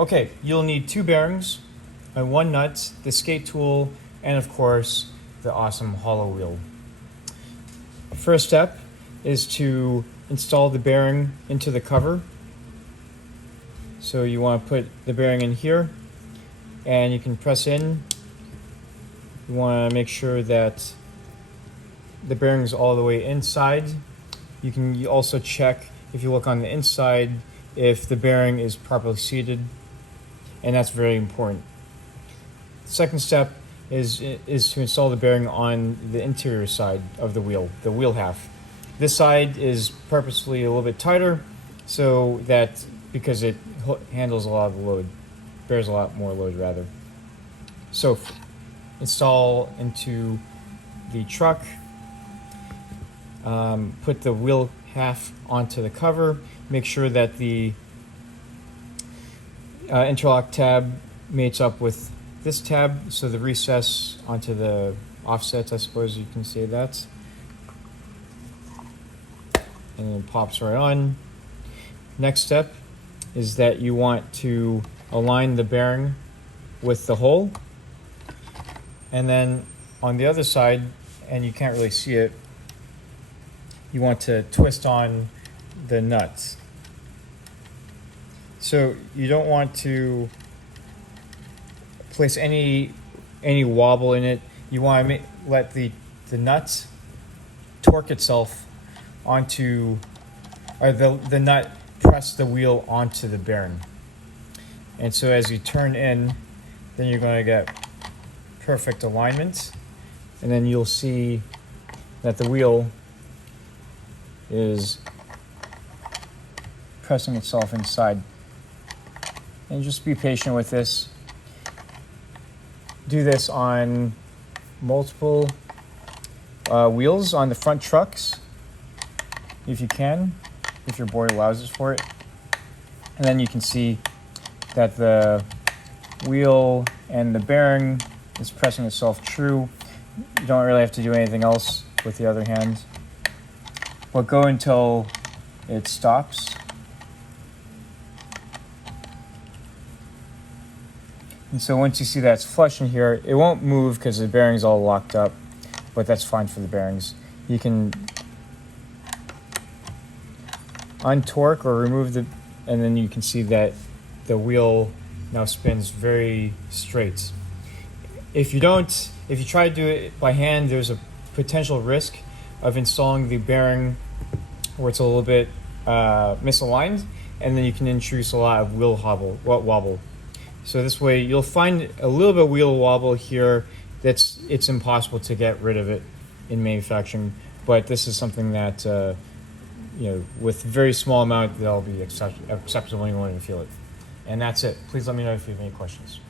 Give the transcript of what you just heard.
Okay, you'll need 2 bearings, and 1 nut, the skate tool, and of course, the awesome hollow wheel. First step is to install the bearing into the cover. So you want to put the bearing in here, and you can press in. You want to make sure that the bearing is all the way inside. You can also check, if you look on the inside, if the bearing is properly seated, and that's very important. The second step is to install the bearing on the interior side of the wheel half. This side is purposely a little bit tighter, so that because it handles a lot of load, bears a lot more load rather. So install into the truck, put the wheel half onto the cover, make sure that the interlock tab mates up with this tab, so the recess onto the offsets, I suppose you can say that, and then it pops right on. Next step is that you want to align the bearing with the hole, and then on the other side, and you can't really see it, you want to twist on the nuts. So you don't want to place any wobble in it. You want to let the nut torque itself onto, or the nut press the wheel onto the bearing. And so as you turn in, then you're going to get perfect alignment, and then you'll see that the wheel is pressing itself inside. And just be patient with this. Do this on multiple wheels on the front trucks, if you can, if your board allows us for it. And then you can see that the wheel and the bearing is pressing itself true. You don't really have to do anything else with the other hand, but go until it stops. And so once you see that it's flush in here, it won't move because the bearing's all locked up, but that's fine for the bearings. You can untorque or remove the, and then you can see that the wheel now spins very straight. If you try to do it by hand, there's a potential risk of installing the bearing where it's a little bit misaligned, and then you can introduce a lot of wheel wobble. So this way you'll find a little bit of wheel wobble here. It's impossible to get rid of it in manufacturing, but this is something that with very small amount that'll be acceptable. You won't even feel it. And that's it. Please let me know if you have any questions.